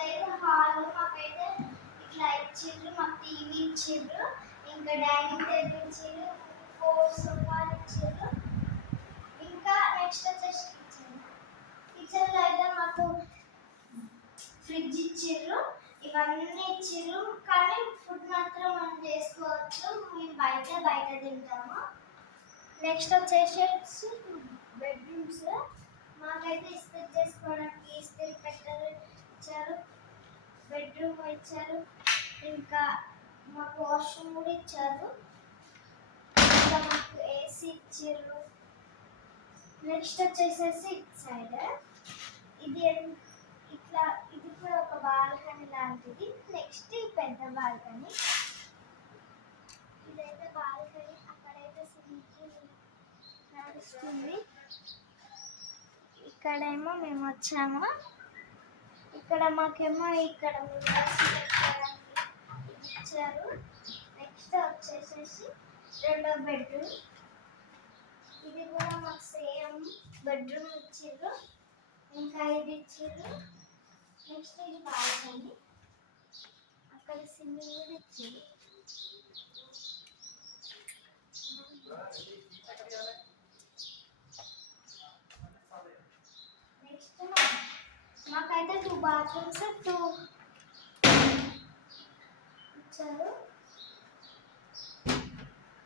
ఇదైతే హాల్. మాకైతే ఇట్లా ఇచ్చిండ్రు, మాకు టీవీ ఇచ్చిండ్రు, ఇంకా డైనింగ్ టేబుల్ ఇచ్చిండ్రు, 4 సోఫాలు ఇచ్చిండ్రు. ఇంకా నెక్స్ట్ వచ్చేసి కిచెన్లో అయితే మాకు ఫ్రిడ్జ్ ఇచ్చిండ్రు, ఇవన్నీ ఇచ్చిండ్రు. కానీ ఫుడ్ మాత్రం మనం చేసుకోవచ్చు, మేము బయట తింటాము. నెక్స్ట్ వచ్చేసి బెడ్రూమ్స్. మాకైతే ఇస్త్రీ చేసుకోవడానికి ఇస్త్రీ పెట్టెలు ఇచ్చారు, బెడ్రూమ్ ఇచ్చారు, ఇంకా మాకు వాష్రూమ్ కూడా ఇచ్చారు, ఇంకా మాకు ఏసీ ఇచ్చారు. నెక్స్ట్ వచ్చేసేసి ఇటు సైడ్ ఇది ఇట్లా, ఇది కూడా ఒక బాల్కనీ లాంటిది. నెక్స్ట్ పెద్ద బాల్కనీ, ఇదైతే బాల్కనీ. అక్కడైతే సింగిల్ నడుస్తుంది. ఇక్కడేమో మేము వచ్చాము. ఇక్కడ మాకేమో ఇక్కడ ఇచ్చారు. నెక్స్ట్ వచ్చేసేసి రెండో బెడ్రూమ్. ఇది కూడా మాకు సేమ్ బెడ్రూమ్ ఇచ్చారు, ఇంకా ఇది ఇచ్చారు. నెక్స్ట్ ఇది బాల్కనీ, అక్కడ సింగిల్ కూడా ఇచ్చారు. నెక్స్ట్ మాకైతే 2 బాత్రూమ్స్ 2 ఇచ్చారు.